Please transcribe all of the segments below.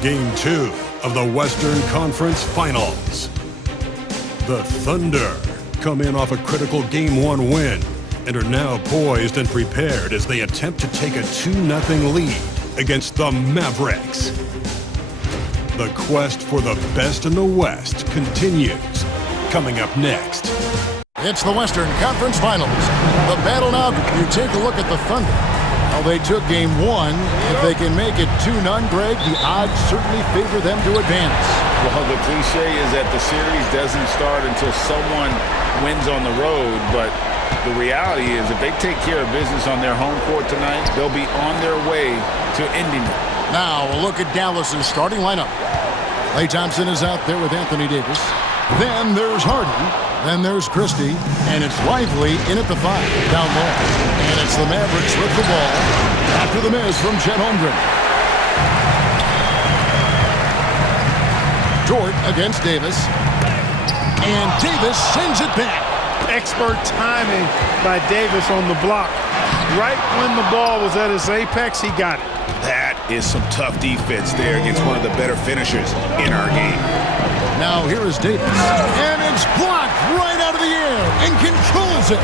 Game 2 of the Western Conference Finals. The Thunder come in off a critical Game 1 win and are now poised and prepared as they attempt to take a 2-0 lead against the Mavericks. The quest for the best in the West continues. Coming up next. It's the Western Conference Finals. The battle now, you take a look at the Thunder. Well, they took Game 1. If they can make it 2-0, Greg, the odds certainly favor them to advance. Well, the cliche is that the series doesn't start until someone wins on the road, but the reality is if they take care of business on their home court tonight, they'll be on their way to ending it. Now, a look at Dallas's starting lineup. Klay Thompson is out there with Anthony Davis. Then there's Harden. Then there's Christie. And it's Lively in at the 5, down low. And it's the Mavericks with the ball after the miss from Chet Holmgren. Dort against Davis. And Davis sends it back. Expert timing by Davis on the block. Right when the ball was at its apex, he got it. That is some tough defense there against one of the better finishers in our game. Now here is Davis. And it's blocked right out of the air and controls it.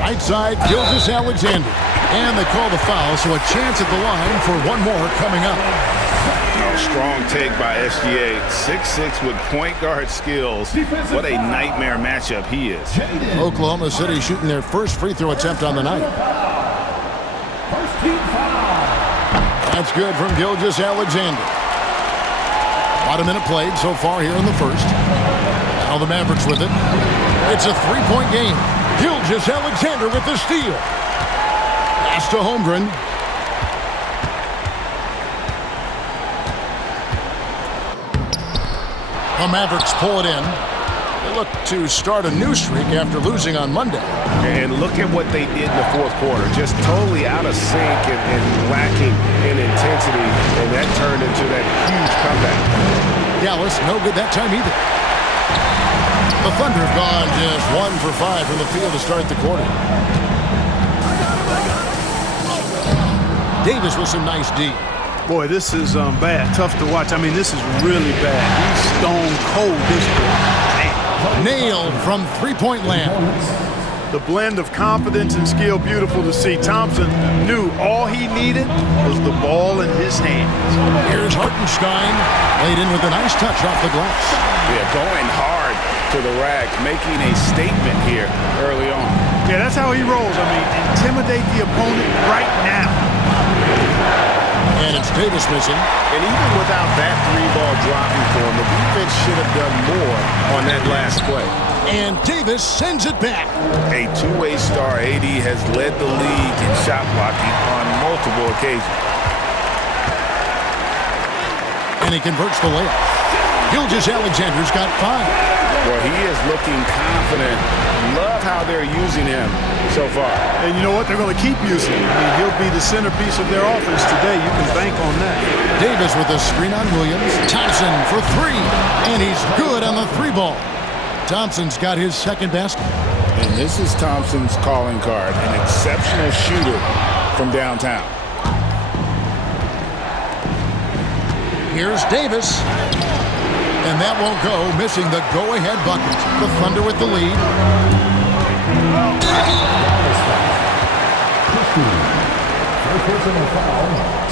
Right side, Gilgeous-Alexander. And they call the foul, so a chance at the line for one more coming up. Oh, strong take by SGA. 6'6" with point guard skills. What a nightmare matchup he is. Oklahoma City shooting their first free throw attempt on the night. That's good from Gilgeous-Alexander. About a minute played so far here in the first. Now the Mavericks with it. It's a three-point game. Gilgeous-Alexander with the steal. Pass to Holmgren. The Mavericks pull it in. They look to start a new streak after losing on Monday. And look at what they did in the fourth quarter. Just totally out of sync and lacking in intensity. And that turned into that huge comeback. Dallas, no good that time either. The Thunder have gone just 1 for 5 from the field to start the quarter. Davis with some nice D. Boy, this is bad. Tough to watch. I mean, this is really bad. He's stone cold this quarter. Nailed from three-point land. The blend of confidence and skill, beautiful to see. Thompson knew all he needed was the ball in his hands. Here's Hartenstein. Laid in with a nice touch off the glass. Yeah, going hard to the rack, making a statement here early on. Yeah, that's how he rolls. I mean, intimidate the opponent right now. And it's Davis missing. And even without that three-ball dropping for him, the defense should have done more on that last play. And Davis sends it back. A two-way star, AD has led the league in shot blocking on multiple occasions. And he converts the layup. Gilgeous-Alexander's got 5. Well, he is looking confident. Love how they're using him so far. And you know what? They're going to keep using him. I mean, he'll be the centerpiece of their offense today. You can bank on that. Davis with a screen on Williams. Thompson for 3. And he's good on the 3-ball. Thompson's got his second basket. And this is Thompson's calling card. An exceptional shooter from downtown. Here's Davis. And that won't go, missing the go-ahead bucket. The Thunder with the lead.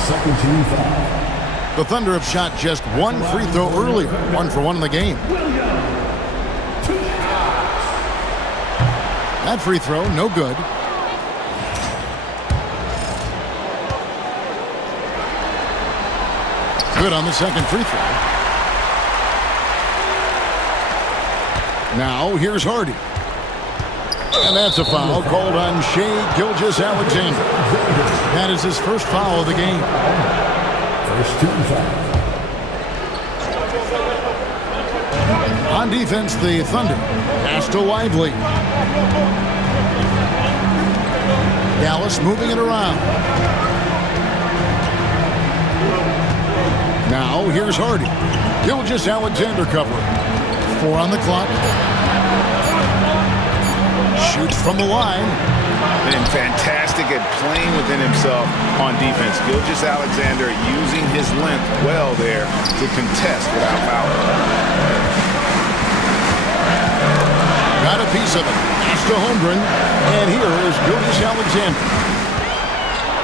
Second team foul. The Thunder have shot just 1 free throw earlier. 1 for 1 in the game. That free throw, no good. Good on the second free throw. Now, here's Hardy. And that's a foul called on Shai Gilgeous-Alexander. That is his first foul of the game. First team foul. On defense, the Thunder. Pass to Lively. Dallas moving it around. Now, here's Hardy. Gilgeous-Alexander covering. 4 on the clock. Shoots from the line. Been fantastic at playing within defend himself on defense. Gilgeous-Alexander using his length well there to contest without fouling. Got a piece of it. Pass to Holmgren. And here is Gilgeous-Alexander.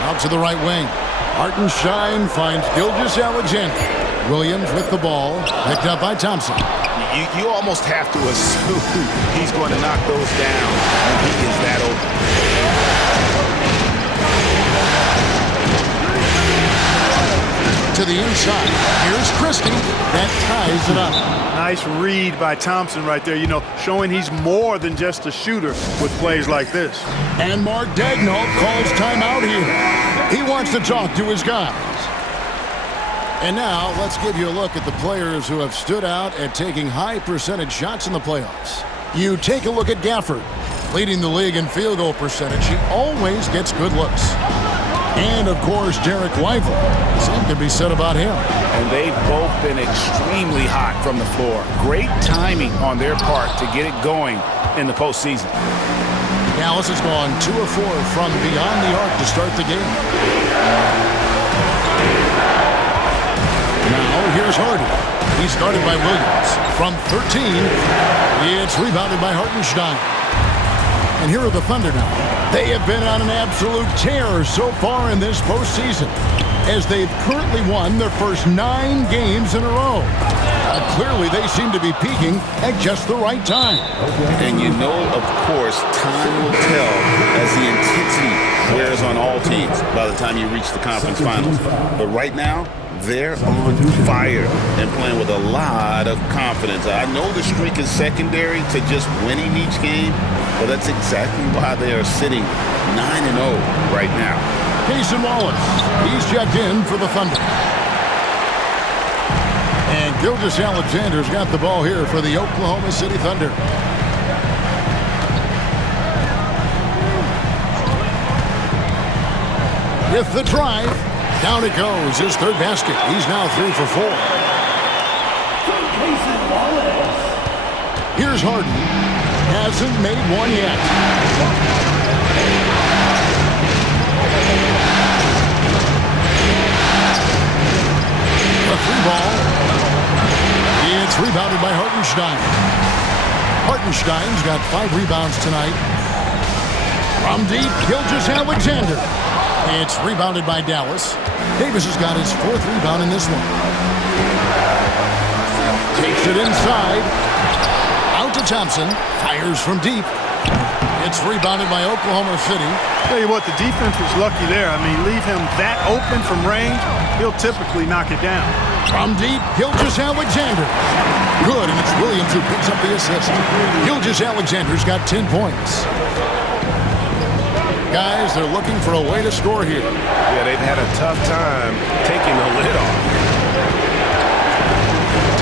Out to the right wing. Hartenstein finds Gilgeous-Alexander. Williams with the ball. Picked up by Thompson. You almost have to assume he's going to knock those down when he is that open. To the inside. Here's Christie. That ties it up. Nice read by Thompson right there. You know, showing he's more than just a shooter with plays like this. And Mark Daigneault calls timeout here. He wants to talk to his guys. And now, let's give you a look at the players who have stood out at taking high percentage shots in the playoffs. You take a look at Gafford, leading the league in field goal percentage. He always gets good looks. And, of course, Derek Lively. Same can be said about him. And they've both been extremely hot from the floor. Great timing on their part to get it going in the postseason. Dallas has gone 2 of 4 from beyond the arc to start the game. Now, here's Harden. He's guarded by Williams. From 13, it's rebounded by Hartenstein. And here are the Thunder now. They have been on an absolute tear so far in this postseason, as they've currently won their first 9 games in a row. Clearly, they seem to be peaking at just the right time. And you know, of course, time will tell as the intensity wears on all teams by the time you reach the conference finals. But right now, they're on fire and playing with a lot of confidence. I know the streak is secondary to just winning each game, but that's exactly why they are sitting 9-0 right now. Cason Wallace, he's checked in for the Thunder. And Gilgeous-Alexander's got the ball here for the Oklahoma City Thunder. With the drive, down it goes, his third basket. He's now 3 for 4. Here's Harden. Hasn't made one yet. A 3 ball. It's rebounded by Hartenstein. Hartenstein's got 5 rebounds tonight. From deep, Gilgeous-Alexander. It's rebounded by Dallas. Davis has got his 4th rebound in this one. Takes it inside. Out to Thompson. Fires from deep. It's rebounded by Oklahoma City. Tell you what, the defense was lucky there. I mean, leave him that open from range, he'll typically knock it down. From deep, Gilgeous-Alexander. Good, and it's Williams who picks up the assist. Gilgeous-Alexander's got 10 points. Guys, they're looking for a way to score here. Yeah, they've had a tough time taking the lid off.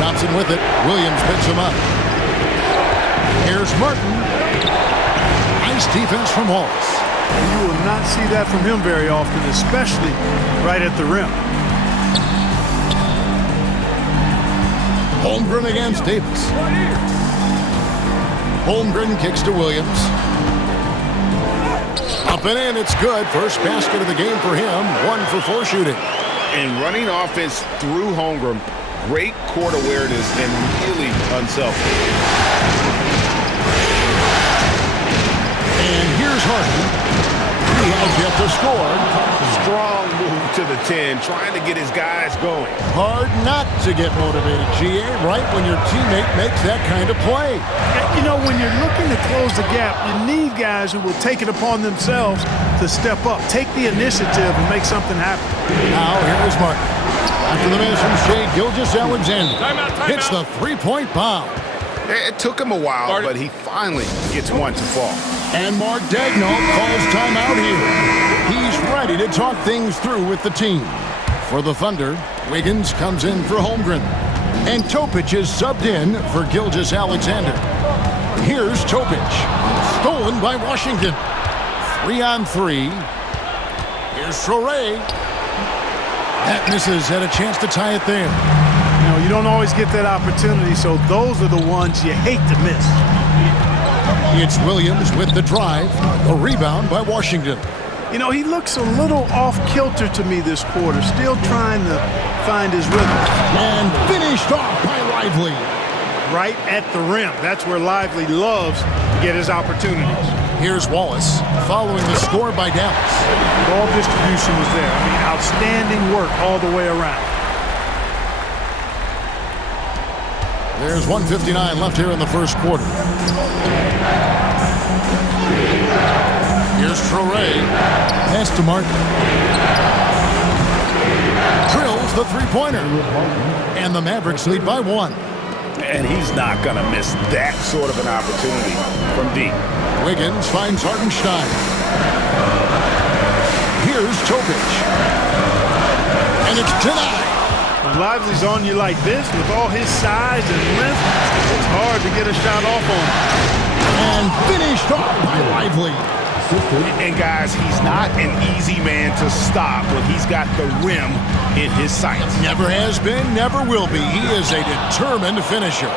Thompson with it. Williams picks him up. Here's Martin. Nice defense from Wallace. You will not see that from him very often, especially right at the rim. Holmgren against Davis. Holmgren kicks to Williams. Up and in, it's good. First basket of the game for him. 1 for 4 shooting. And running offense through Holmgren, great court awareness and really unselfish. And here's Harden. He has yet to score. Strong move to the 10, trying to get his guys going. Hard not to get motivated, GA, right when your teammate makes that kind of play. You know, when you're looking to close the gap, you need guys who will take it upon themselves to step up, take the initiative, and make something happen. Now, here is Martin. After the miss from Shai Gilgeous-Alexander. Hits the three-point bomb. It took him a while, but he finally gets one to fall. And Mark Daigneault calls timeout here. He's ready to talk things through with the team. For the Thunder, Wiggins comes in for Holmgren. And Topic is subbed in for Gilgeous-Alexander. Here's Topic. Stolen by Washington. 3-on-3. Here's Traoré. That misses. Had a chance to tie it there. You know, you don't always get that opportunity, so those are the ones you hate to miss. It's Williams with the drive. A rebound by Washington. You know, he looks a little off-kilter to me this quarter, still trying to find his rhythm. And finished off by Lively. Right at the rim. That's where Lively loves to get his opportunities. Here's Wallace following the score by Dallas. Ball distribution was there. I mean, outstanding work all the way around. There's 1:59 left here in the first quarter. Here's Traoré. Pass to Martin. Drills the three-pointer. And the Mavericks lead by 1. And he's not going to miss that sort of an opportunity from deep. Wiggins finds Hartenstein. Here's Topic. And it's denied. When Lively's on you like this, with all his size and length, it's hard to get a shot off on him. And finished off by Lively. And guys, he's not an easy man to stop when he's got the rim in his sights. Never has been, never will be. He is a determined finisher.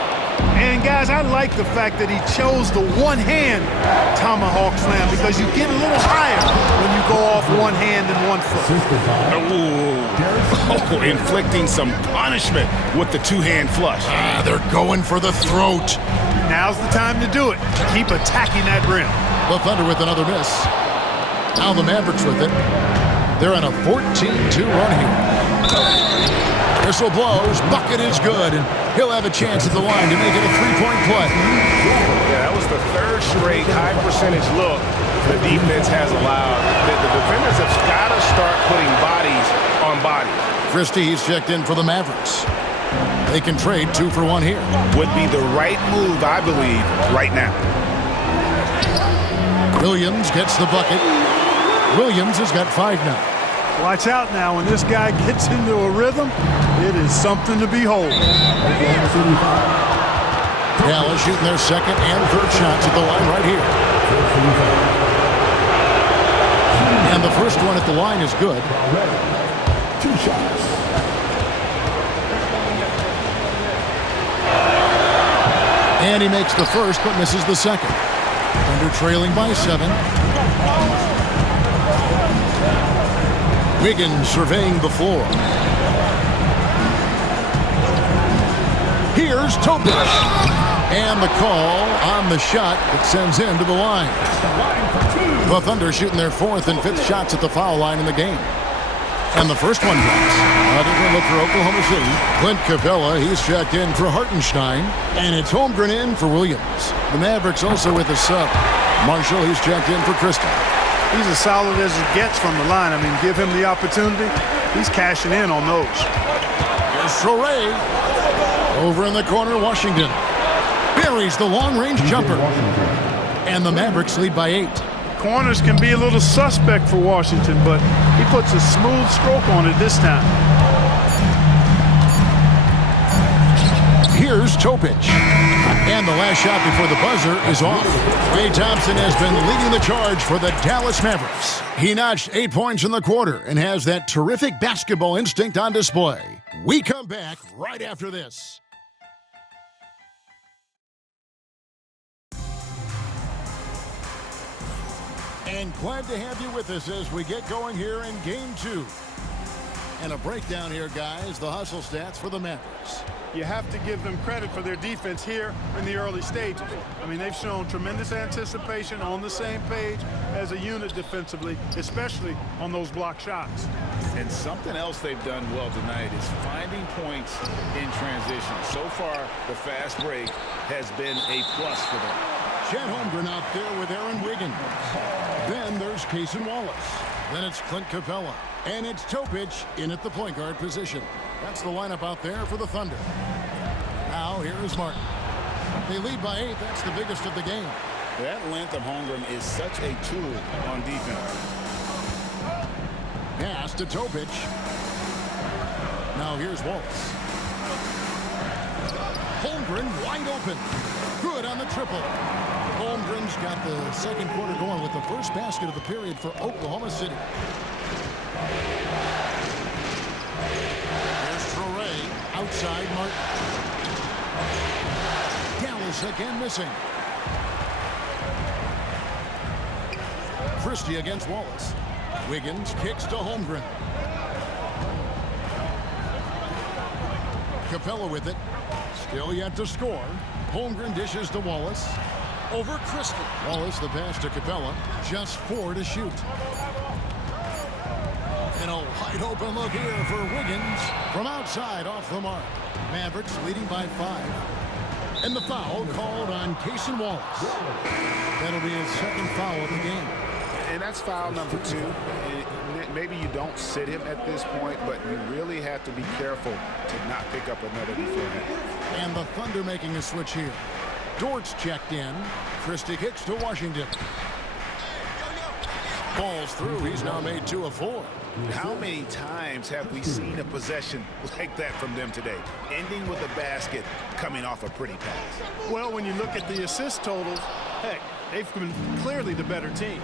And guys, I like the fact that he chose the one-hand tomahawk slam because you get a little higher when you go off one hand and one foot. Oh, inflicting some punishment with the two-hand flush. They're going for the throat. Now's the time to do it. Keep attacking that rim. The Thunder with another miss. Now the Mavericks with it. They're on a 14-2 run here. Whistle blows. Bucket is good. And he'll have a chance at the line to make it a three-point play. Yeah, that was the third straight high-percentage look the defense has allowed. The defenders have got to start putting bodies on bodies. Christie, he's checked in for the Mavericks. They can trade 2 for 1 here. Would be the right move, I believe, right now. Williams gets the bucket. Williams has got 5 now. Watch out now. When this guy gets into a rhythm, it is something to behold. Dallas shooting their second and third shots at the line right here. And the first one at the line is good. 2 shots. And he makes the first but misses the second. Thunder trailing by 7. Wiggins surveying the floor. Here's Topic. And the call on the shot that sends him to the line. The Thunder shooting their 4th and 5th shots at the foul line in the game. And the first one drops. A different look for Oklahoma City. Clint Capella, he's checked in for Hartenstein. And it's Holmgren in for Williams. The Mavericks also with a sub. Marshall, he's checked in for Christie. He's as solid as it gets from the line. I mean, give him the opportunity. He's cashing in on those. Here's Traoré. Over in the corner, Washington. Buries the long-range jumper. And the Mavericks lead by 8. Corners can be a little suspect for Washington, but he puts a smooth stroke on it this time. Here's Topic. And the last shot before the buzzer is off. Klay Thompson has been leading the charge for the Dallas Mavericks. He notched 8 points in the quarter and has that terrific basketball instinct on display. We come back right after this. And glad to have you with us as we get going here in Game 2. And a breakdown here, guys, the hustle stats for the Mavericks. You have to give them credit for their defense here in the early stages. I mean, they've shown tremendous anticipation, on the same page as a unit defensively, especially on those block shots. And something else they've done well tonight is finding points in transition. So far, the fast break has been a plus for them. Chet Holmgren out there with Aaron Wiggins. Then there's Cason Wallace. Then it's Clint Capella. And it's Topic in at the point guard position. That's the lineup out there for the Thunder. Now here is Martin. They lead by 8. That's the biggest of the game. That length of Holmgren is such a tool on defense. Pass to Topic. Now here's Wallace. Holmgren wide open. Good on the triple. Holmgren's got the second quarter going with the first basket of the period for Oklahoma City. There's Traoré outside Martin. Dallas again missing. Christie against Wallace. Wiggins kicks to Holmgren. Capella with it. Still yet to score. Holmgren dishes to Wallace. Over Christie. Wallace the pass to Capella. Just 4 to shoot. And a wide open look here for Wiggins from outside off the mark. Mavericks leading by 5. And the foul called on Cason Wallace. That'll be his second foul of the game. And that's foul number 2. And maybe you don't sit him at this point, but you really have to be careful to not pick up another beforehand. And the Thunder making a switch here. Dort's checked in. Christie kicks to Washington. Falls through. He's now made 2 of 4. How many times have we seen a possession like that from them today? Ending with a basket, coming off a pretty pass. Well, when you look at the assist totals, heck, they've been clearly the better team.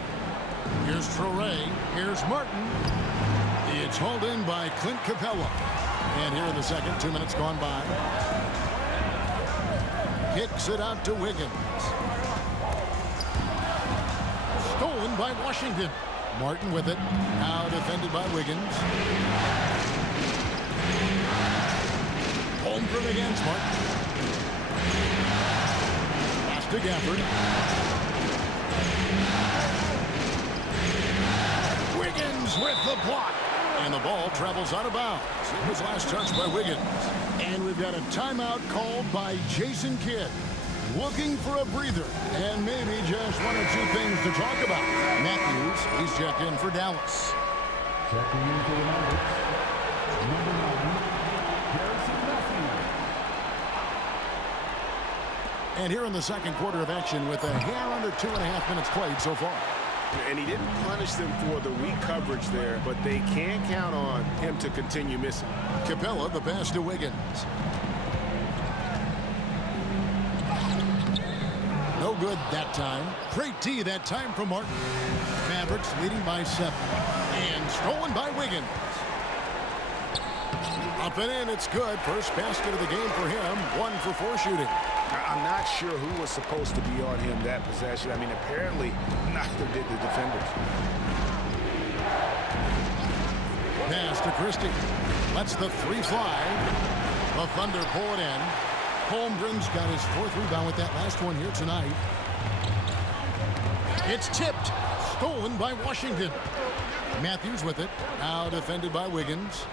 Here's Traoré. Here's Martin. It's hauled in by Clint Capella. And here in the second, 2 minutes gone by. Kicks it out to Wiggins. Stolen by Washington. Martin with it. Now defended by Wiggins. Holmgren against Martin. Pass to Gafford. Wiggins with the block. And the ball travels out of bounds. It was last touched by Wiggins. And we've got a timeout called by Jason Kidd. Looking for a breather. And maybe just 1 or 2 things to talk about. Matthews, he's checked in for Dallas. Checking in for the Mavericks. Number 9, Harrison Matthews. And here in the second quarter of action with a hair under 2.5 minutes played so far. And he didn't punish them for the weak coverage there, but they can count on him to continue missing. Capella, the pass to Wiggins. No good that time. Great D that time from Martin. Mavericks leading by 7. And stolen by Wiggins. Up and in, it's good. First basket of the game for him. 1 for 4 shooting. I'm not sure who was supposed to be on him that possession. I mean, apparently neither did the defenders. Pass to Christie. Lets the 3 fly. The Thunder pull it in. Holmgren's got his 4th rebound with that last one here tonight. It's tipped. Stolen by Washington. Matthews with it. Now defended by Wiggins.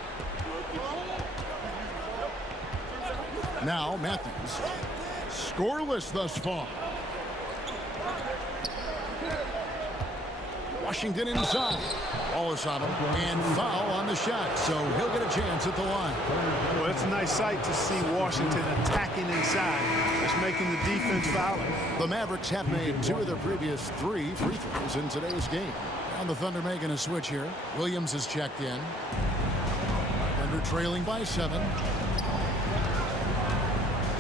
Now Matthews. Scoreless thus far. Washington inside. Wallace on him. And foul on the shot. So he'll get a chance at the line. Well, it's a nice sight to see Washington attacking inside. It's making the defense foul. The Mavericks have made 2 of their previous 3 free throws in today's game. And the Thunder making a switch here. Williams is checked in. Thunder trailing by 7.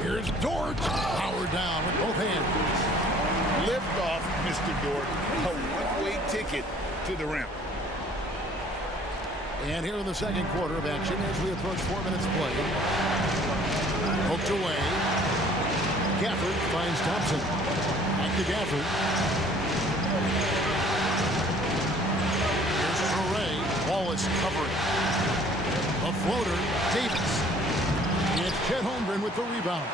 Here's Dort. Powered down with both hands. Lift off, Mr. Dort. A one-way ticket to the rim. And here in the second quarter of action as we approach 4 minutes play. Poked away. Gafford finds Thompson. Back to Gafford. Here's Traoré. Wallace covering. A floater. Davis. It's Chet Holmgren with the rebound.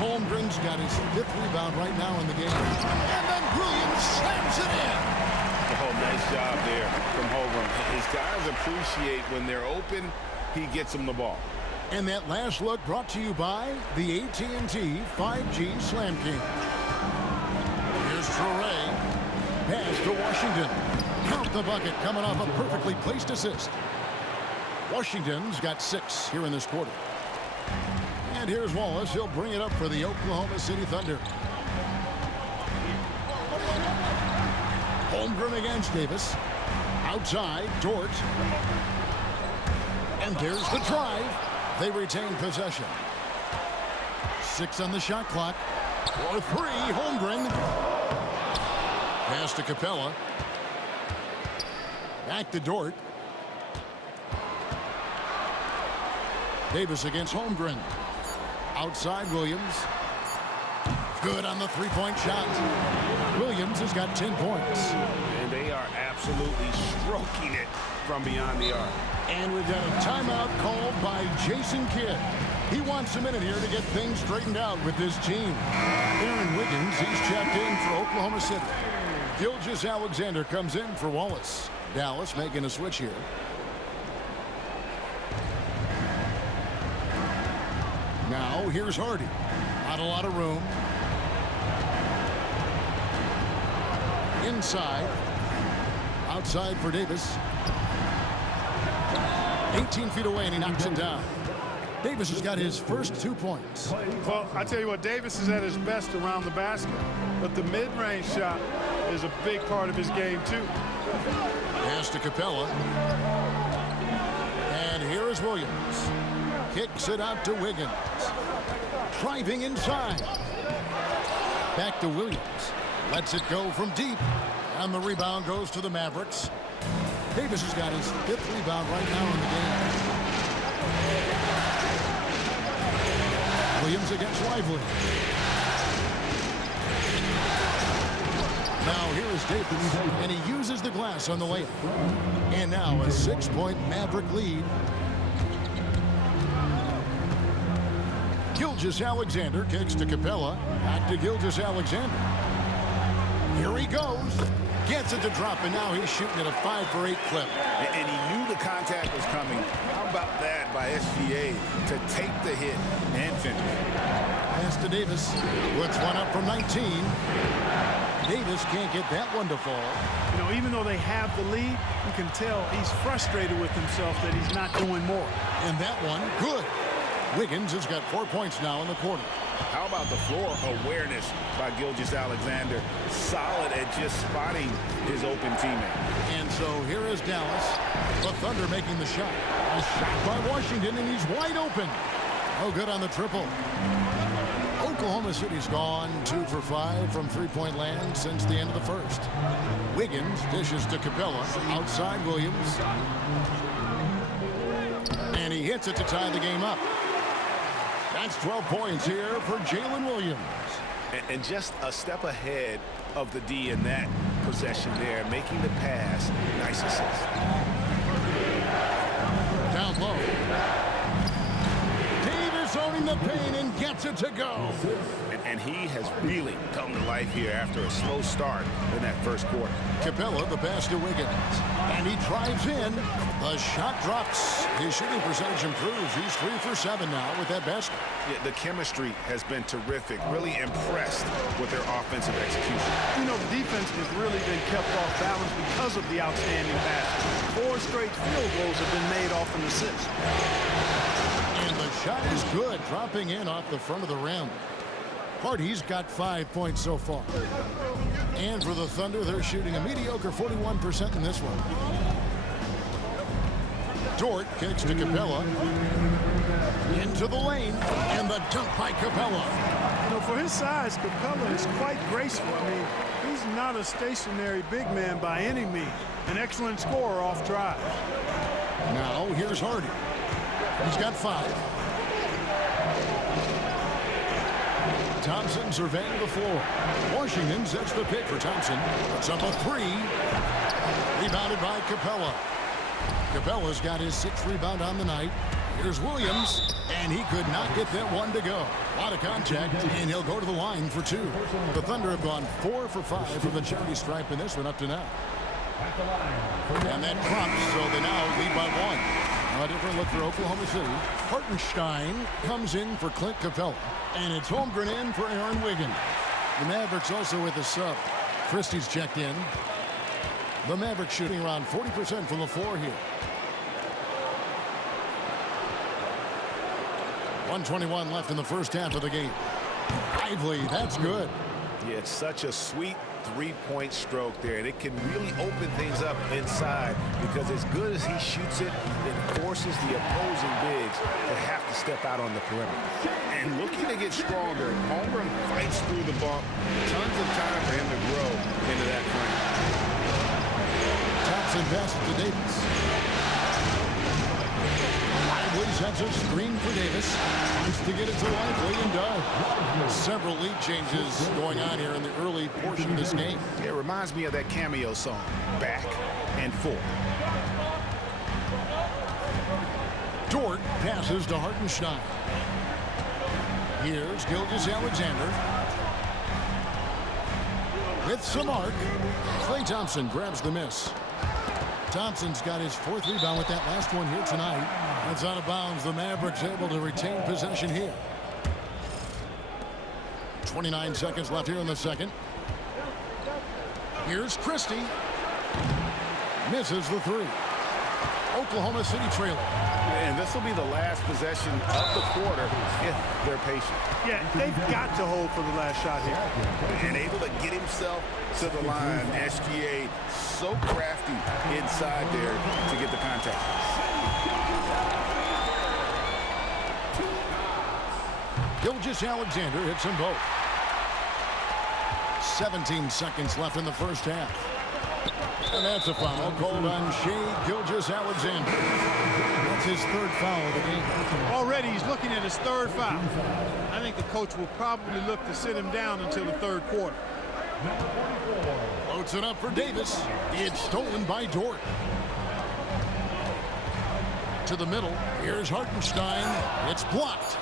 Holmgren's got his 5th rebound right now in the game. And then Williams slams it in. Oh, nice job there from Holmgren. His guys appreciate when they're open, he gets them the ball. And that last look brought to you by the AT&T 5G Slam King. Here's Traoré. Pass to Washington. Count the bucket coming off a perfectly placed assist. Washington's got 6 here in this quarter. And here's Wallace. He'll bring it up for the Oklahoma City Thunder. Holmgren against Davis. Outside, Dort. And there's the drive. They retain possession. 6 on the shot clock. For 3, Holmgren. Pass to Capella. Back to Dort. Davis against Holmgren. Outside, Williams. Good on the 3-point shot. Williams has got 10 points. And they are absolutely absolutely stroking it from beyond the arc. And we've got a timeout called by Jason Kidd. He wants a minute here to get things straightened out with this team. Aaron Wiggins, he's checked in for Oklahoma City. Gilgeous-Alexander comes in for Wallace. Dallas making a switch here. Now, here's Hardy. Not a lot of room. Inside. Outside for Davis. 18 feet away, and he knocks it down. Davis has got his first 2 points. Well, I tell you what, Davis is at his best around the basket, but the mid-range shot is a big part of his game, too. Pass to Capella. And here is Williams. Kicks it out to Wiggins. Driving inside. Back to Williams. Lets it go from deep. And the rebound goes to the Mavericks. Davis has got his 5th rebound right now in the game. Williams against Lively. Now here is Davis, and he uses the glass on the layup. And now a 6-point Maverick lead. Gilgeous-Alexander kicks to Capella. Back to Gilgeous-Alexander. Here he goes. Gets it to drop, and now he's shooting at a 5-for-8 clip. And he knew the contact was coming. How about that by SGA to take the hit and finish? Pass to Davis. Puts one up from 19. Davis can't get that one to fall. You know, even though they have the lead, you can tell he's frustrated with himself that he's not doing more. And that one, good. Wiggins has got 4 points now in the quarter. How about the floor awareness by Gilgeous-Alexander? Solid at just spotting his open teammate. And so here is Dallas. The Thunder making the shot. A shot by Washington, and he's wide open. Oh, good on the triple. Oklahoma City's gone 2 for 5 from three-point land since the end of the first. Wiggins dishes to Capella. Outside Williams. And he hits it to tie the game up. That's 12 points here for Jalen Williams. And just a step ahead of the D in that possession there, making the pass. Nice assist. Down low. Davis owning the paint and gets it to go. And he has really come to life here after a slow start in that first quarter. Capella, the pass to Wiggins. And he drives in. The shot drops. His shooting percentage improves. He's 3 for 7 now with that basket. Yeah, the chemistry has been terrific. Really impressed with their offensive execution. You know, the defense has really been kept off balance because of the outstanding passes. 4 straight field goals have been made off an assist. And the shot is good, dropping in off the front of the rim. Hardy's got 5 points so far. And for the Thunder, they're shooting a mediocre 41% in this one. Dort kicks to Capella. Into the lane. And the dunk by Capella. You know, for his size, Capella is quite graceful. I mean, he's not a stationary big man by any means. An excellent scorer off drive. Now, here's Hardy. He's got 5. Thompson surveying the floor. Washington sets the pick for Thompson. Puts up a 3. Rebounded by Capella. Capella's got his 6th rebound on the night. Here's Williams, and he could not get that one to go. A lot of contact, and he'll go to the line for 2. The Thunder have gone 4 for 5 from the charity stripe in this one up to now. And that drops, so they now lead by 1. A different look for Oklahoma City. Hartenstein comes in for Clint Capella. And it's Holmgren in for Aaron Wiggins. The Mavericks also with a sub. Christie's checked in. The Mavericks shooting around 40% from the floor here. 1:21 left in the first half of the game. Lively, that's good. Yeah, it's such a sweet three-point stroke there, and it can really open things up inside because as good as he shoots it, it forces the opposing bigs to have to step out on the perimeter. And looking to get stronger, Holmgren fights through the bump. Tons of time for him to grow into that frame. Thompson passes to Davis. Lively's sets a screen for Davis. Wants to get it to Lively and does. Several lead changes going on here in the early portion of this game. It reminds me of that Cameo song, Back and Forth. Dort passes to Hartenstein. Here's Gilgeous-Alexander. With some arc, Klay Thompson grabs the miss. Thompson's got his 4th rebound with that last one here tonight. It's out of bounds. The Mavericks able to retain possession here. 29 seconds left here in the second. Here's Christie. Misses the 3. Oklahoma City trailing. And this will be the last possession of the quarter if they're patient. Yeah, they've got to hold for the last shot here. And able to get himself to the line. SGA so crafty inside there to get the contact. Gilgeous-Alexander hits them both. 17 seconds left in the first half. And that's a foul called on Shai Gilgeous-Alexander. That's his 3rd foul of the game. Already he's looking at his 3rd foul. I think the coach will probably look to sit him down until the 3rd quarter. Floats it up for Davis. It's stolen by Dort. To the middle. Here's Hartenstein. It's blocked.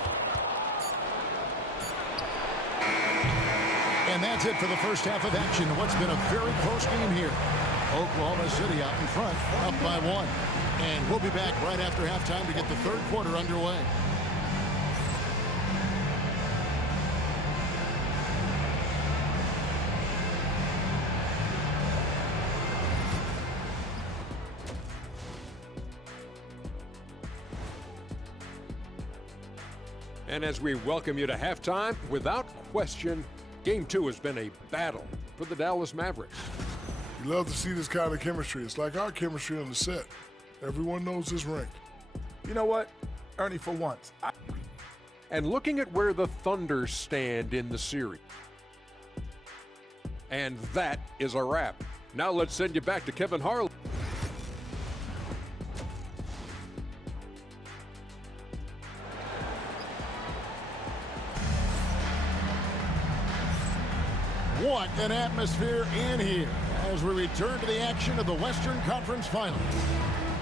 And that's it for the first half of action. What's been a very close game here. Oklahoma City out in front, up by 1. And we'll be back right after halftime to get the 3rd quarter underway. And as we welcome you to halftime, without question, Game 2 has been a battle for the Dallas Mavericks. You love to see this kind of chemistry. It's like our chemistry on the set. Everyone knows it's ranked. You know what, Ernie, for once. And looking at where the Thunder stand in the series. And that is a wrap. Now let's send you back to Kevin Harlan. What an atmosphere in here as we return to the action of the Western Conference Finals.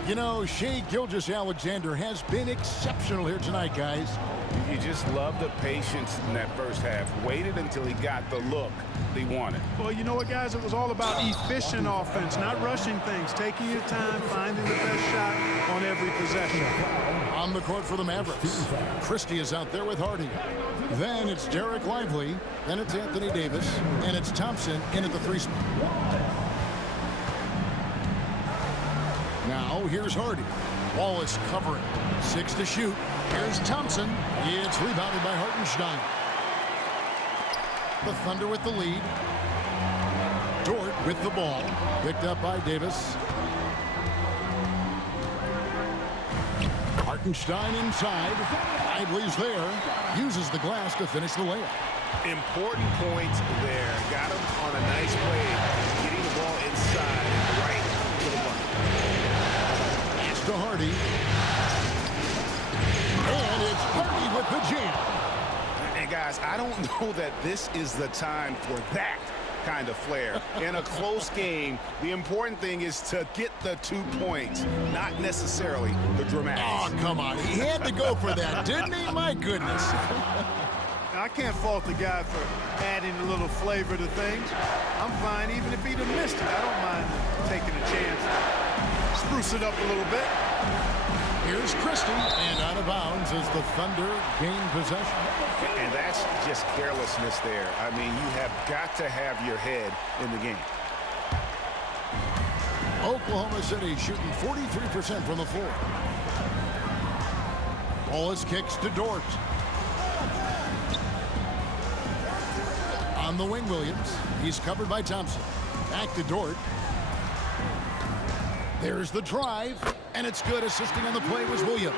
You know, Shai Gilgeous-Alexander has been exceptional here tonight, guys. You just love the patience in that first half. Waited until he got the look he wanted. Well, you know what, guys? It was all about efficient offense, not rushing things, taking your time, finding the best shot on every possession. On the court for the Mavericks, Christie is out there with Hardy. Then it's Derek Lively, then it's Anthony Davis, and it's Thompson in at the 3 spot. Now here's Hardy. Wallace covering. 6 to shoot. Here's Thompson. It's rebounded by Hartenstein. The Thunder with the lead. Dort with the ball. Picked up by Davis. Hartenstein inside. Lively's there. Uses the glass to finish the layup. Important points there. Got him on a nice play. Getting the ball inside right to the bucket. Pass to Hardy. And it's Hardy with the jam. And guys, I don't know that this is the time for that kind of flair. In a close game, the important thing is to get the 2 points, not necessarily the dramatics. Oh, come on. He had to go for that, didn't he? My goodness. I can't fault the guy for adding a little flavor to things. I'm fine even if he'd have missed it. I don't mind taking a chance. Spruce it up a little bit. Here's Christie, and out of bounds as the Thunder gain possession. And that's just carelessness there. I mean, you have got to have your head in the game. Oklahoma City shooting 43% from the floor. Wallace kicks to Dort. On the wing, Williams. He's covered by Thompson. Back to Dort. There's the drive, and it's good. Assisting on the play was Williams.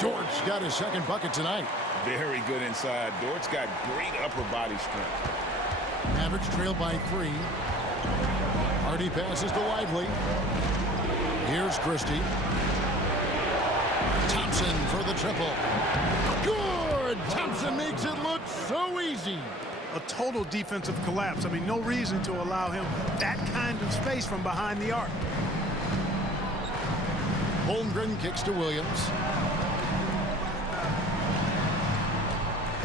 Dort's got his 2nd bucket tonight. Very good inside. Dort's got great upper body strength. Mavericks trail by 3. Hardy passes to Lively. Here's Christie. Thompson for the triple. Good! Thompson makes it look so easy. A total defensive collapse. I mean, no reason to allow him that kind of space from behind the arc. Holmgren kicks to Williams.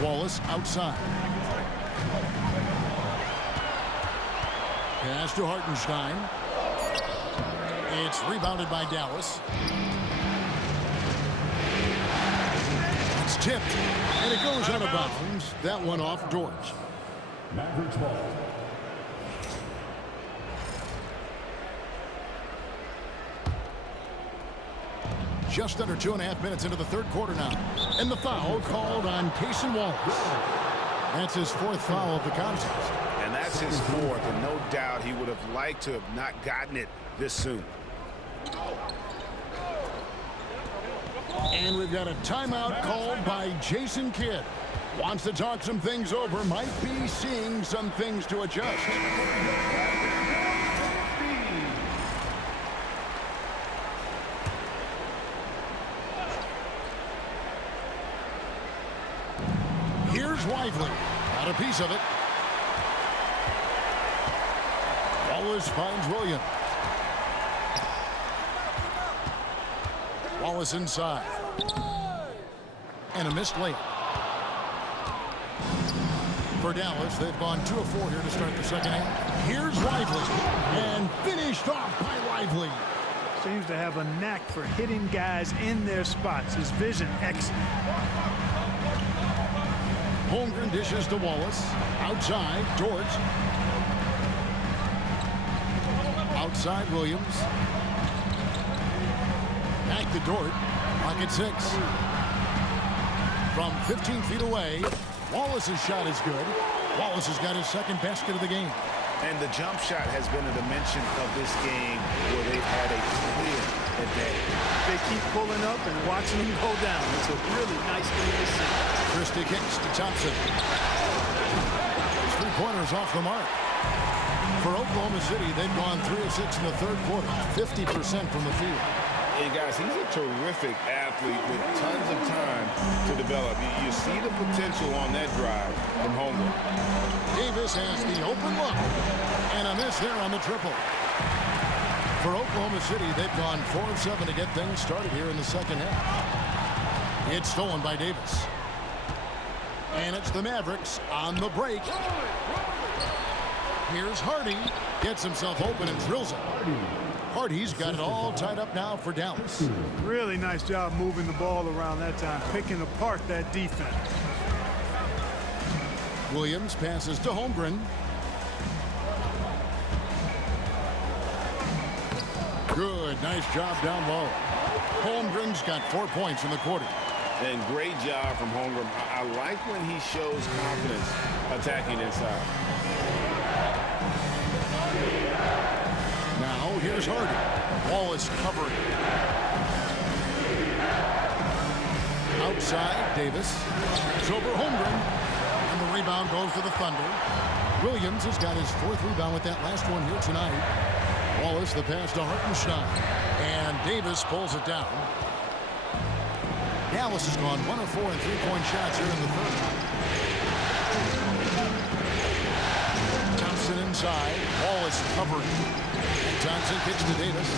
Wallace outside. Pass to Hartenstein. It's rebounded by Dallas. It's tipped, and it goes out of bounds. That one off George. Mavericks ball. Just under 2.5 minutes into the third quarter now. And the foul called on Cason Wallace. That's his fourth foul of the contest. And that's his fourth, and no doubt he would have liked to have not gotten it this soon. And we've got a timeout called by Jason Kidd. Wants to talk some things over, might be seeing some things to adjust. Here's Lively. Got a piece of it. Wallace finds Williams. Wallace inside. And a missed layup. For Dallas, they've gone 2 of 4 here to start the second half. Here's Lively. And finished off by Lively. Seems to have a knack for hitting guys in their spots. His vision excellent. Holmgren dishes to Wallace. Outside, George. Outside, Williams. Back to Dort. Pocket 6. From 15 feet away, Wallace's shot is good. Wallace has got his second basket of the game. And the jump shot has been a dimension of this game where they've had a clear advantage. They keep pulling up and watching them go down. It's a really nice thing to see. Christie kicks to Thompson. Three-pointers off the mark. For Oklahoma City, they've gone 3 of 6 in the third quarter, 50% from the field. And guys, he's a terrific athlete with tons of time to develop. You see the potential on that drive from Holmgren. Davis has the open look. And a miss there on the triple. For Oklahoma City, they've gone 4 of 7 to get things started here in the second half. It's stolen by Davis. And it's the Mavericks on the break. Here's Hardy. Gets himself open and drills it. Hardy's got it all tied up now for Dallas. Really nice job moving the ball around that time, picking apart that defense. Williams passes to Holmgren. Good, nice job down low. Holmgren's got 4 points in the quarter. And great job from Holmgren. I like when he shows confidence attacking inside. Now here's Hardy. Wallace covering. Outside, Davis. It's over Holmgren. And the rebound goes to the Thunder. Williams has got his 4th rebound with that last one here tonight. Wallace the pass to Hartenstein. And Davis pulls it down. Dallas has gone 1 of 4 in 3-point shots here in the third. Thompson inside. Wallace covering. Johnson kicks to Davis.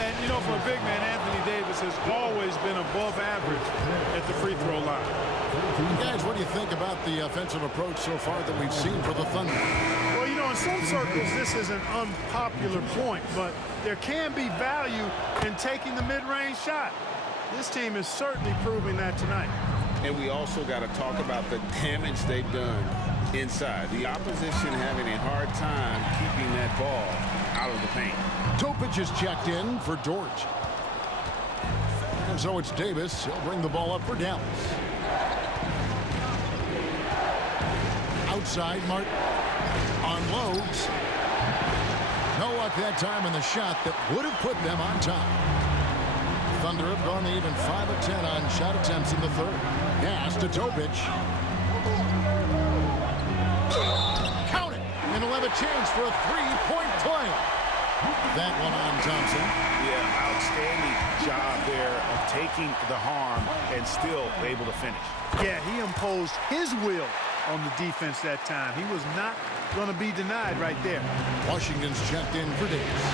And, you know, for a big man, Anthony Davis has always been above average at the free throw line. Guys, what do you think about the offensive approach so far that we've seen for the Thunder? Well, you know, in some circles, this is an unpopular point, but there can be value in taking the mid-range shot. This team is certainly proving that tonight. And we also got to talk about the damage they've done inside. The opposition having a hard time keeping that ball out of the paint. Topic is checked in for George. And so it's Davis. He'll bring the ball up for Dallas. Outside, Martin unloads. No luck that time in the shot that would have put them on top. Thunder have gone even 5 of 10 on shot attempts in the third. Pass to Topic. Count it. And have a chance for a three-point play. That one on Thompson. Yeah, outstanding job there of taking the harm and still able to finish. Yeah, he imposed his will on the defense that time. He was not going to be denied right there. Washington's checked in for Davis.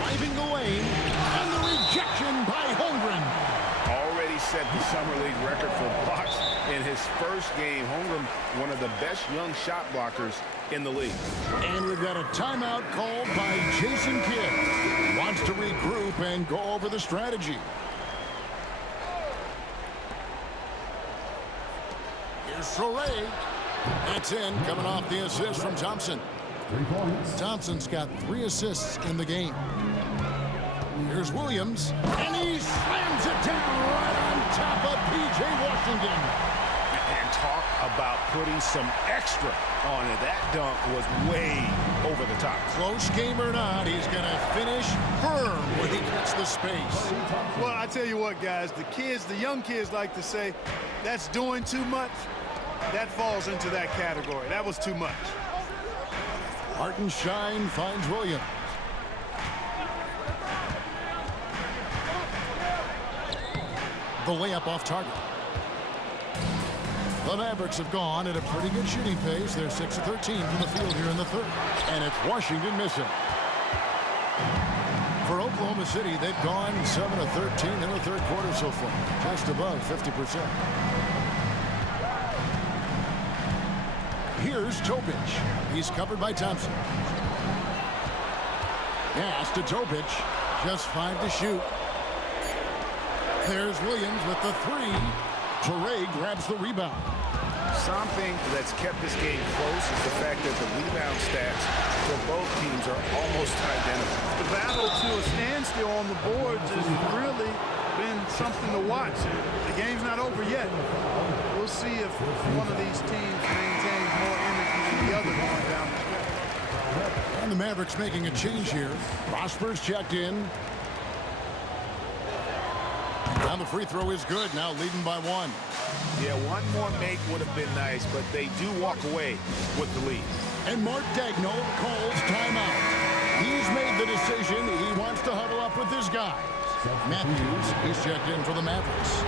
Driving the lane, and the rejection by Holmgren. Already set the Summer League record for blocks in his first game. Holmgren, one of the best young shot blockers in the league. And we've got a timeout called by Jason Kidd. Wants to regroup and go over the strategy. Here's Soray. That's in, coming off the assist from Thompson. 3 points. Thompson's got 3 assists in the game. Here's Williams, and he slams it down right on top of P.J. Washington. And talk about putting some extra on it. That dunk was way over the top. Close game or not, he's going to finish firm when he gets the space. Well, I tell you what, guys, the young kids like to say, that's doing too much. That falls into that category. That was too much. Hartenstein finds Williams. The layup off target. The Mavericks have gone at a pretty good shooting pace. They're 6 of 13 from the field here in the third. And it's Washington missing. For Oklahoma City, they've gone 7 of 13 in the third quarter so far. Just above 50%. Here's Topic. He's covered by Thompson. Pass to Topic. Just 5 to shoot. There's Williams with the 3. Toure grabs the rebound. Something that's kept this game close is the fact that the rebound stats for both teams are almost identical. The battle to a standstill on the boards has really been something to watch. The game's not over yet. We'll see if one of these teams maintains more energy than the other going down the stretch. And the Mavericks making a change here. Prosper's checked in. Now the free throw is good. Now leading by 1. Yeah, one more make would have been nice, but they do walk away with the lead. And Mark Daigneault calls timeout. He's made the decision. He wants to huddle up with his guys. Matthews is checked in for the Mavericks.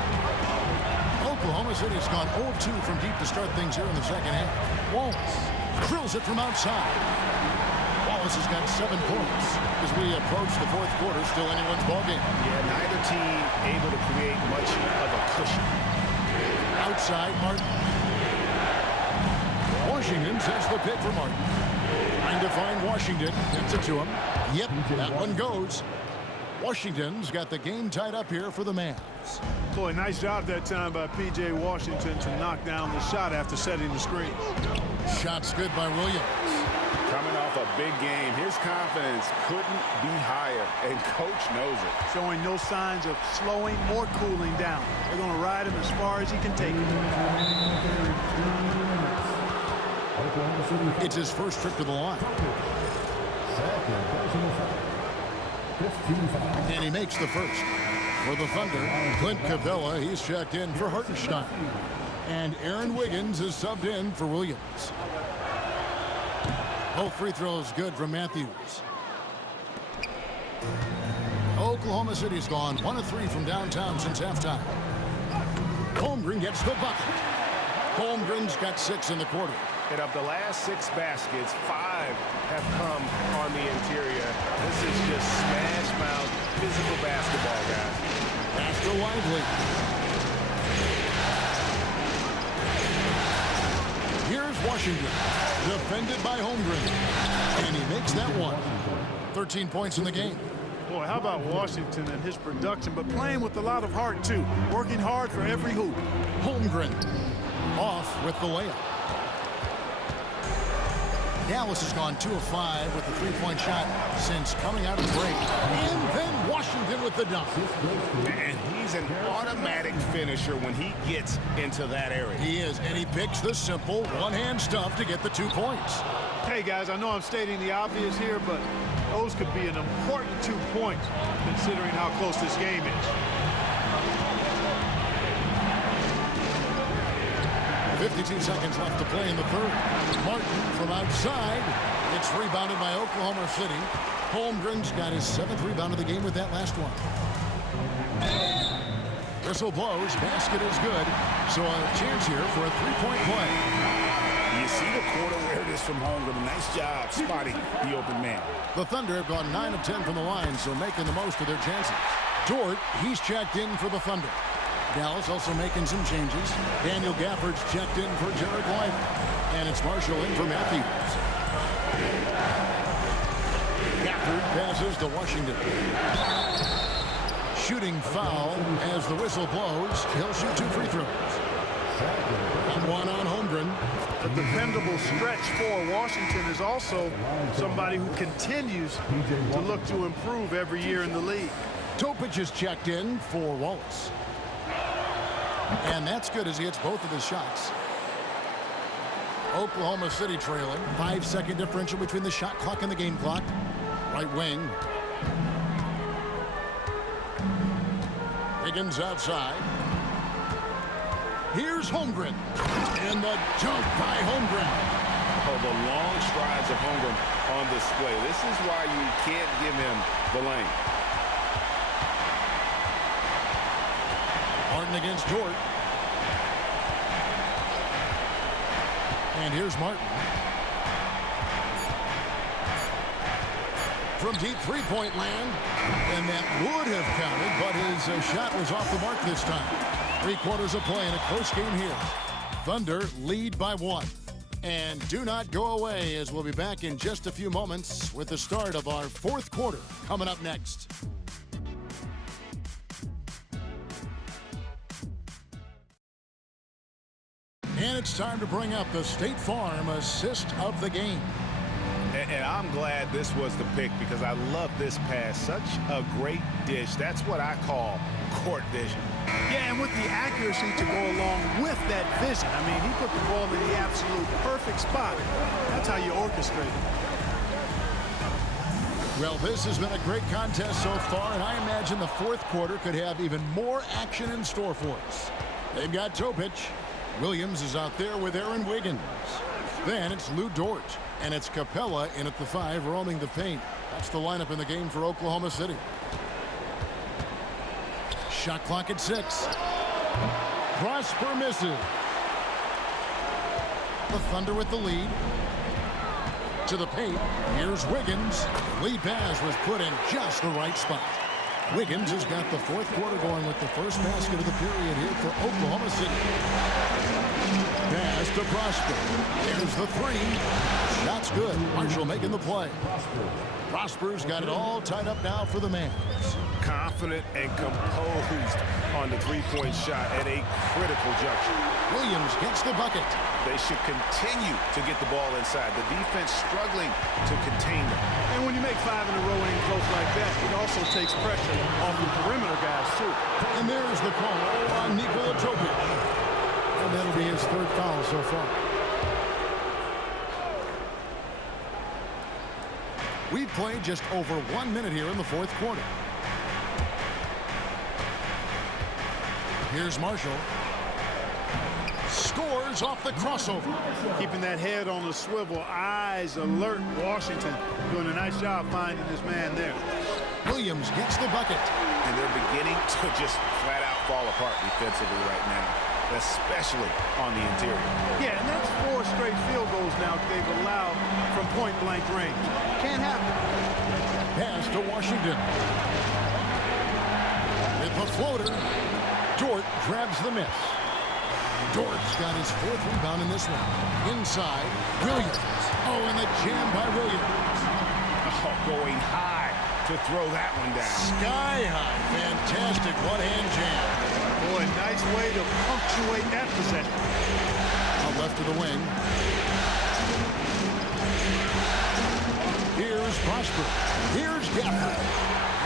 Oklahoma City's gone 0 of 2 from deep to start things here in the second half. Wallace drills it from outside. Wallace has got 7 points. As we approach the fourth quarter, still anyone's ballgame. Yeah, neither team able to create much of a cushion. Outside, Martin. Washington sets the pick for Martin. Trying to find Washington. Gets it to him. Yep, that one goes. Washington's got the game tied up here for the Mavs. Boy, nice job that time by P.J. Washington to knock down the shot after setting the screen. Shot's good by Williams. Coming off a big game, his confidence couldn't be higher, and Coach knows it. Showing no signs of slowing or cooling down. They're going to ride him as far as he can take him. It's his first trip to the line. And he makes the first. For the Thunder, Clint Capella, he's checked in for Hartenstein. And Aaron Wiggins is subbed in for Williams. Both free throws good from Matthews. Oklahoma City's gone 1 of 3 from downtown since halftime. Holmgren gets the bucket. Holmgren's got 6 in the quarter. And of the last 6 baskets, 5 have come on the interior. This is just smash mouth physical basketball, guys. Pass to Lively. Here's Washington, defended by Holmgren. And he makes that one. 13 points in the game. Boy, how about Washington and his production, but playing with a lot of heart, too. Working hard for every hoop. Holmgren off with the layup. Dallas has gone 2 of 5 with the 3-point shot since coming out of the break. And then Washington with the dunk. And he's an automatic finisher when he gets into that area. He is, and he picks the simple one-hand stuff to get the 2 points. Hey, guys, I know I'm stating the obvious here, but those could be an important 2 points considering how close this game is. 52 seconds left to play in the third. Martin from outside. It's rebounded by Oklahoma City. Holmgren's got his 7th rebound of the game with that last one. Whistle blows. Basket is good. So a chance here for a three-point play. You see the court awareness from Holmgren. Nice job spotting the open man. The Thunder have gone 9 of 10 from the line, so making the most of their chances. Dort, he's checked in for the Thunder. Dallas also making some changes. Daniel Gafford's checked in for Jarrett White. And it's Marshall in for Matthews. Gafford passes to Washington. Shooting foul as the whistle blows. He'll shoot 2 free throws. And one on Holmgren. A dependable stretch for Washington is also somebody who continues to look to improve every year in the league. Topic is checked in for Wallace. And that's good as he hits both of his shots. Oklahoma City trailing. 5-second differential between the shot clock and the game clock. Right wing. Higgins outside. Here's Holmgren. And the dunk by Holmgren. Oh, the long strides of Holmgren on display. This is why you can't give him the lane. Martin against Dort. And here's Martin. From deep three-point land. And that would have counted, but his shot was off the mark this time. 3/4 of play in a close game here. Thunder lead by 1. And do not go away, as we'll be back in just a few moments with the start of our 4th quarter coming up next. And it's time to bring up the State Farm assist of the game. And I'm glad this was the pick because I love this pass. Such a great dish. That's what I call court vision. Yeah, and with the accuracy to go along with that vision. I mean, he put the ball in the absolute perfect spot. That's how you orchestrate it. Well, this has been a great contest so far, and I imagine the 4th quarter could have even more action in store for us. They've got Topic. Williams is out there with Aaron Wiggins. Then it's Lou Dort, and it's Capella in at the 5, roaming the paint. That's the lineup in the game for Oklahoma City. Shot clock at 6. Prosper misses. The Thunder with the lead. To the paint. Here's Wiggins. Lead pass was put in just the right spot. Wiggins has got the 4th quarter going with the first basket of the period here for Oklahoma City. Pass to Prosper. There's the 3. Shot's good. Marshall making the play. Prosper's got it all tied up now for the Mavs. Confident and composed on the three-point shot at a critical juncture. Williams gets the bucket. They should continue to get the ball inside. The defense struggling to contain them. And when you make 5 in a row in close like that, it also takes pressure off the perimeter guys, too. And there's the call on Nikola Topic. And that'll be his 3rd foul so far. We've played just over 1 minute here in the 4th quarter. Here's Marshall. Scores off the crossover. Keeping that head on the swivel, eyes alert. Washington doing a nice job finding this man there. Williams gets the bucket. And they're beginning to just flat out fall apart defensively right now, especially on the interior. Yeah, and that's 4 straight field goals now they've allowed from point-blank range. Can't happen. Pass to Washington. With the floater, Dort grabs the miss. Dort's got his 4th rebound in this one. Inside, Williams. Oh, and the jam by Williams. Oh, going high to throw that one down. Sky high. Fantastic one-hand jam. Boy, nice way to punctuate that possession. Out left to the wing. Here's Prosper. Here's Gafford.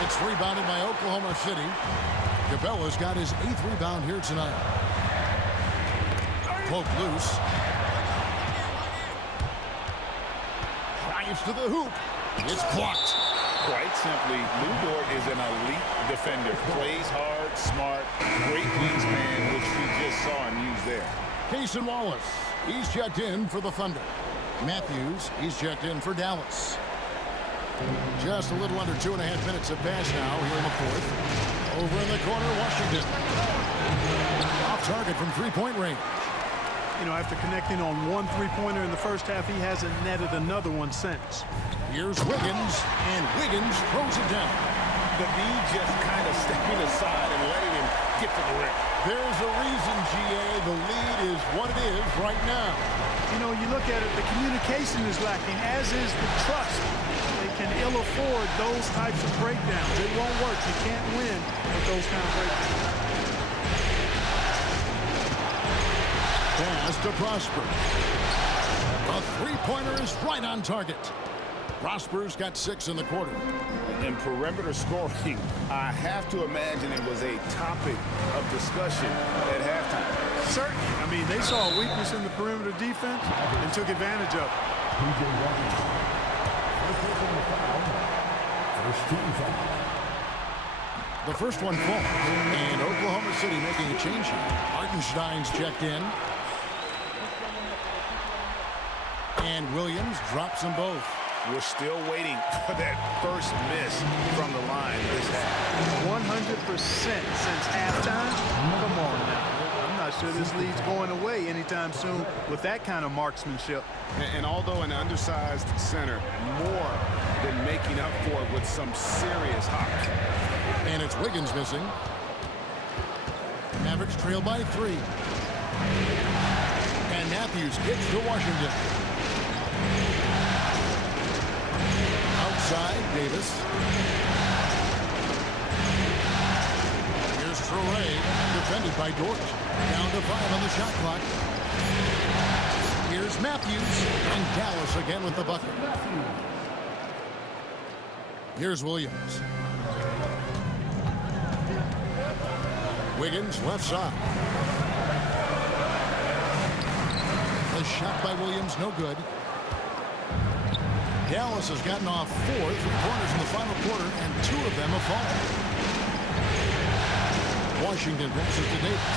It's rebounded by Oklahoma City. Capella's got his 8th rebound here tonight. Poked loose. Drives to the hoop. It's blocked. Quite simply, Lou Dort is an elite defender. Plays hard, smart, great wingspan, which we just saw him use there. Cason Wallace, he's checked in for the Thunder. Matthews, he's checked in for Dallas. Just a little under 2.5 minutes have passed now here in the fourth. Over in the corner, Washington. Off target from three-point range. You know, after connecting on one three-pointer in the first half, he hasn't netted another one since. Here's Wiggins, and Wiggins throws it down. The D just kind of stepping aside and letting him get to the rim. There's a reason, GA. The lead is what it is right now. You know, you look at it, the communication is lacking, as is the trust. They can ill afford those types of breakdowns. It won't work. You can't win with those kind of breakdowns. Pass to Prosper. A three-pointer is right on target. Prosper's got 6 in the quarter. In perimeter scoring, I have to imagine it was a topic of discussion at halftime. Certainly. I mean, they saw a weakness in the perimeter defense and took advantage of it. The first one falls, and Oklahoma City making a change here. Hartenstein's checked in. And Williams drops them both. We're still waiting for that first miss from the line this half. 100% since halftime. Come on now. I'm not sure this lead's going away anytime soon with that kind of marksmanship. And although an undersized center, more than making up for it with some serious hops. And it's Wiggins missing. Mavericks trail by 3. And Matthews gets to Washington. Outside, Davis. Here's Traore, defended by Dort. Down to 5 on the shot clock. Here's Matthews, and Dallas again with the bucket. Here's Williams. Wiggins, left side. The shot by Williams, no good. Dallas has gotten off 4 three-pointers in the final quarter, and 2 of them have fallen. Washington passes to Davis.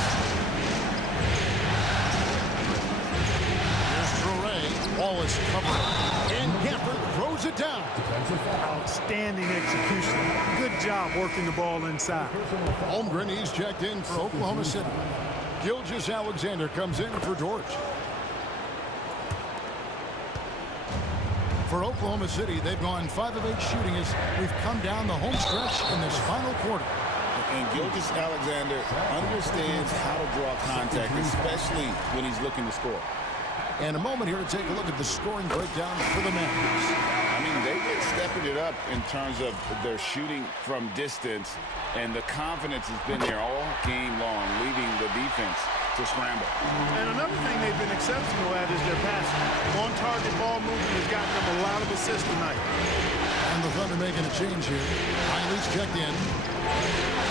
Here's Traore. Wallace covering. And Gafford throws it down. Outstanding execution. Good job working the ball inside. Holmgren, he's checked in for Oklahoma City. Gilgeous-Alexander comes in for Dort. For Oklahoma City, they've gone 5 of 8 shooting as we've come down the home stretch in this final quarter. And Gilgeous-Alexander understands how to draw contact, especially when he's looking to score. And a moment here to take a look at the scoring breakdown for the Mavericks. I mean, they've been stepping it up in terms of their shooting from distance, and the confidence has been there all game long, leaving the defense to scramble. And another thing they've been exceptional at is their passing. On-target ball movement has gotten them a lot of assists tonight. And the Thunder making a change here. Riley's checked in.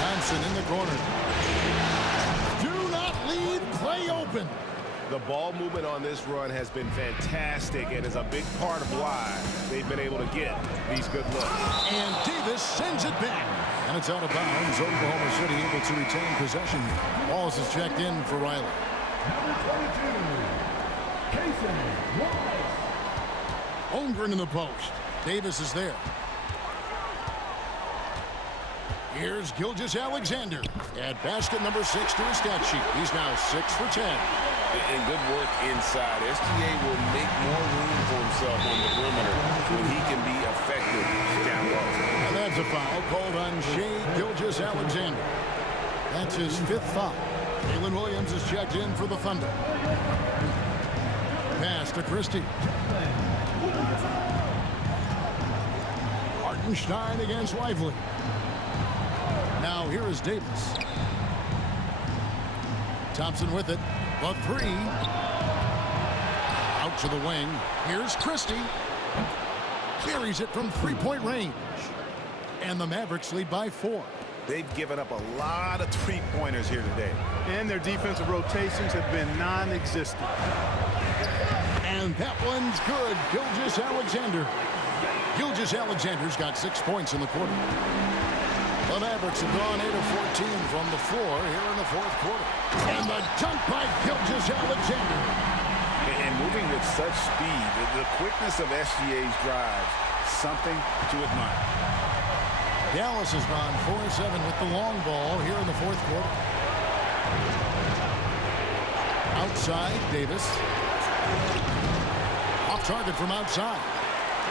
Thompson in the corner. Do not leave Clay open. The ball movement on this run has been fantastic and is a big part of why they've been able to get these good looks. And Davis sends it back. And it's out of bounds. Oklahoma City able to retain possession. Wallace is checked in for Riley. Number 22, Cason Wallace. Holmgren in the post. Davis is there. Here's Gilgeous-Alexander. Add basket number 6 to his stat sheet. He's now 6 for 10. And good work inside. SGA will make more room for himself on the perimeter when he can be effective down low. And that's a foul called on Shai Gilgeous-Alexander. That's his 5th foul. Jalen Williams is checked in for the Thunder. Pass to Christie. Hartenstein against Lively. Now here is Davis. Thompson with it. The 3. Out to the wing. Here's Christie. Buries it from three-point range. And the Mavericks lead by 4. They've given up a lot of three-pointers here today. And their defensive rotations have been non-existent. And that one's good. Gilgeous-Alexander. Gilgeous-Alexander's got 6 points in the quarter. The The Mavericks have gone 8 of 14 from the floor here in the fourth quarter. And the dunk by Gilgeous-Alexander. And moving with such speed, the quickness of SGA's drives, something to admire. Dallas has gone 4-7 with the long ball here in the fourth quarter. Outside, Davis. Off target from outside.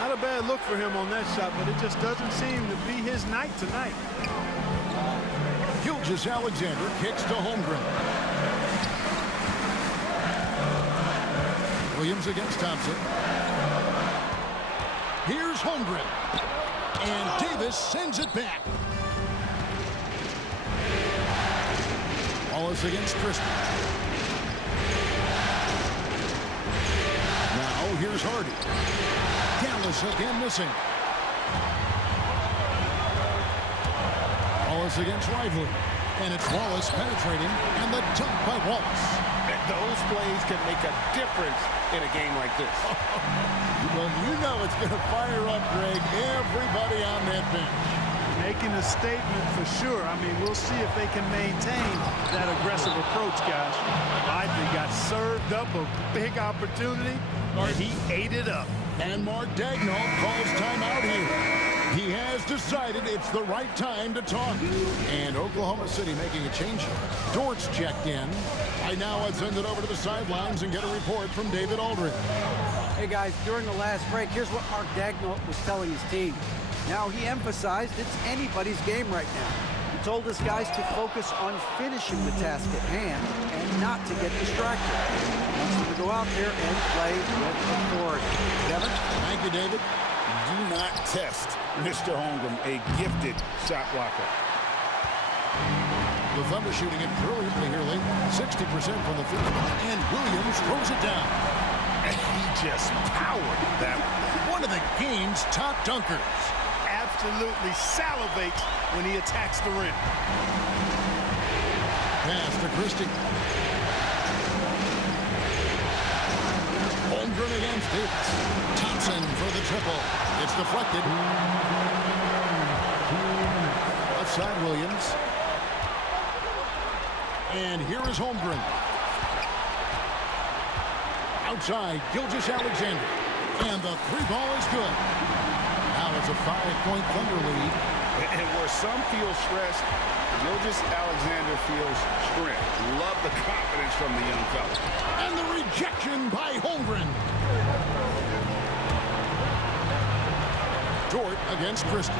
Not a bad look for him on that shot, but it just doesn't seem to be his night tonight. Gilgeous-Alexander kicks to Holmgren. Williams against Thompson. Here's Holmgren. And Davis sends it back. Wallace against Christie. Now here's Hardy. Dallas again missing. Wallace against Lively. And it's Wallace penetrating. And the dunk by Wallace. Those plays can make a difference in a game like this. Well, you know it's going to fire up, Greg, everybody on that bench. Making a statement for sure. I mean, we'll see if they can maintain that aggressive approach, guys. Lively got served up a big opportunity, and he ate it up. And Mark Daigneault calls timeout here. He has decided it's the right time to talk. And Oklahoma City making a change here. Dortz checked in. I now send it over to the sidelines and get a report from David Aldridge. Hey guys, during the last break, here's what Mark Daigneault was telling his team. Now, he emphasized it's anybody's game right now. He told his guys to focus on finishing the task at hand and not to get distracted. He wants them to go out there and play with authority. Kevin? Thank you, David. Do not test Mr. Holmgren, a gifted shot blocker. The Thunder shooting it brilliantly here late. 60% from the field. And Williams throws it down. And he just powered that one of the game's top dunkers. Absolutely salivates when he attacks the rim. Pass to Christie. Holmgren against Davis. Thompson for the triple. It's deflected. Left side Williams. And here is Holmgren. Outside, Gilgeous-Alexander. And the three ball is good. Now it's a 5-point Thunder lead. And where some feel stressed, Gilgeous-Alexander feels strength. Love the confidence from the young fella. And the rejection by Holmgren. Dort against Christie.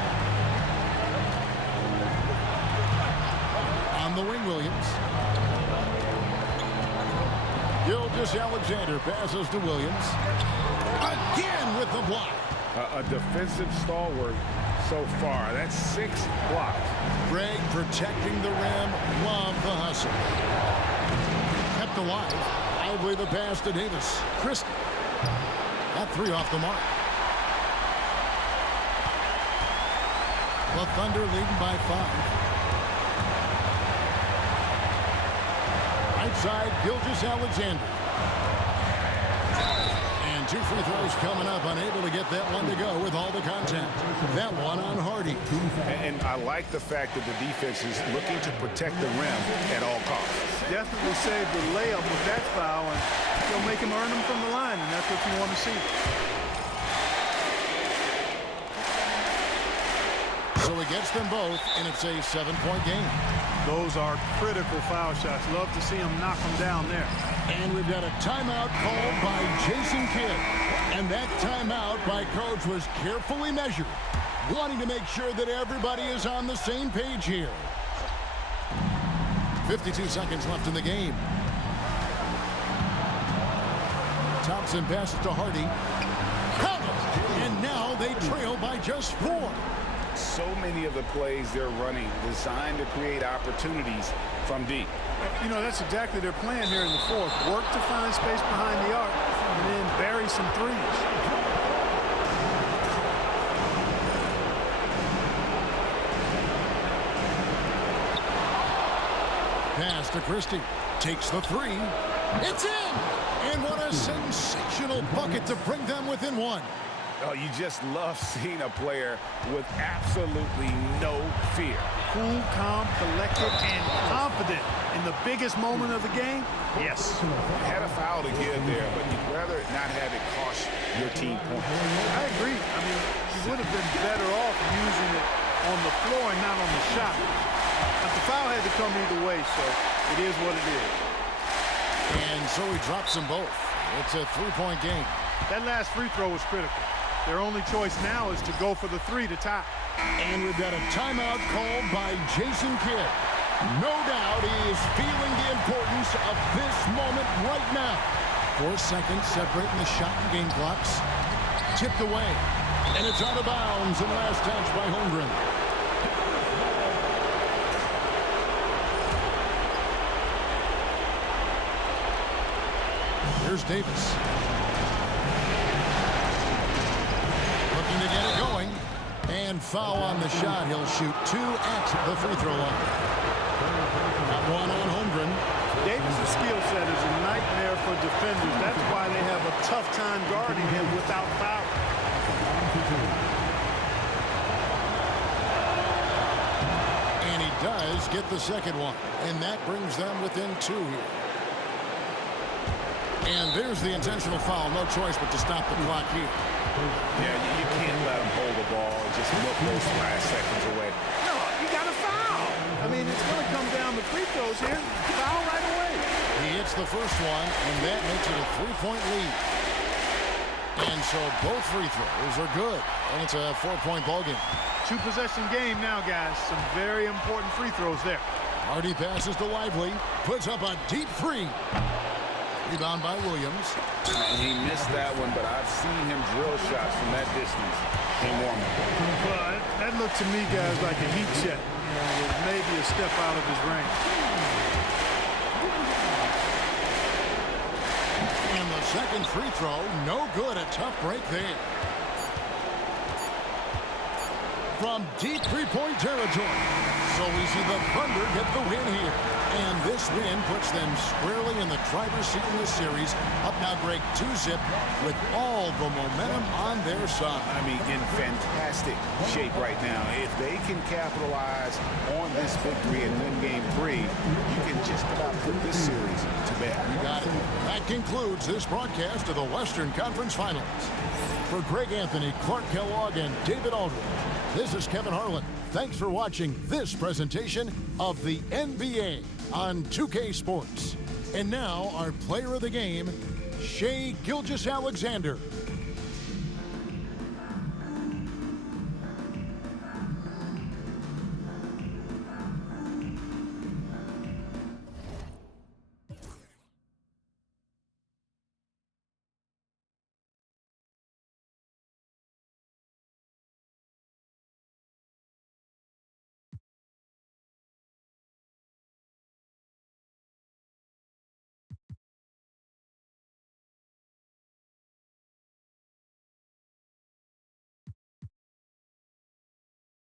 On the wing, Williams. Gilgeous-Alexander passes to Williams. Again with the block. A defensive stalwart so far. That's 6 blocks. Greg protecting the rim. Love the hustle. Kept alive. Lively the pass to Davis. Christie. That three off the mark. The Thunder leading by 5. Outside, Gilgeous-Alexander. And 2 free throws coming up. Unable to get that one to go with all the contact. That one on Hardy. And I like the fact that the defense is looking to protect the rim at all costs. Definitely saved the layup with that foul, and he'll make him earn them from the line, and that's what you want to see. So he gets them both, and it's a 7-point game. Those are critical foul shots. Love to see him knock them down there. And we've got a timeout called by Jason Kidd. And that timeout by Coach was carefully measured, wanting to make sure that everybody is on the same page here. 52 seconds left in the game. Thompson passes to Hardy. Count it! And now they trail by just 4. So many of the plays they're running designed to create opportunities from deep. You know, that's exactly their plan here in the fourth. Work to find space behind the arc and then bury some threes. Pass to Christie. Takes the three. It's in! And what a sensational bucket to bring them within 1. Oh, you just love seeing a player with absolutely no fear. Cool, calm, collected, and confident in the biggest moment of the game. Yes. Had a foul to give there, but you'd rather not have it cost your team points. I agree. I mean, you would have been better off using it on the floor and not on the shot. But the foul had to come either way, so it is what it is. And so he drops them both. It's a three-point game. That last free throw was critical. Their only choice now is to go for the three to tie. And we've got a timeout called by Jason Kidd. No doubt he is feeling the importance of this moment right now. 4 seconds separating the shot and game clocks. Tipped away. And it's out of bounds and last touch by Holmgren. Here's Davis. Looking to get it going. And foul on the shot. He'll shoot 2 at the free throw line. Got one on Holmgren. Davis' skill set is a nightmare for defenders. That's why they have a tough time guarding him without foul. And he does get the second one. And that brings them within 2 here. And there's the intentional foul. No choice but to stop the clock here. Yeah, you can't let him hold the ball and just look those last seconds away. No, you got to foul. I mean, it's going to come down to free throws here. Foul right away. He hits the first one, and that makes it a 3-point lead. And so both free throws are good. And it's a 4-point ball game. 2-possession game now, guys. Some very important free throws there. Hardy passes to Lively. Puts up a deep three. Rebound by Williams. He missed that one, but I've seen him drill shots from that distance in warm-up. Well, that looked to me, guys, like a heat check. You know, it was maybe a step out of his range. And the second free throw, no good. A tough break there. From deep three-point territory. So we see the Thunder get the win here. And this win puts them squarely in the driver's seat in this series. Up now, Greg, 2-zip with all the momentum on their side. I mean, in fantastic shape right now. If they can capitalize on this victory and win Game 3, you can just about put this series to bed. You got it. That concludes this broadcast of the Western Conference Finals. For Greg Anthony, Clark Kellogg, and David Aldridge, this is Kevin Harlan. Thanks for watching this presentation of the NBA on 2K Sports. And now, our player of the game, Shai Gilgeous-Alexander.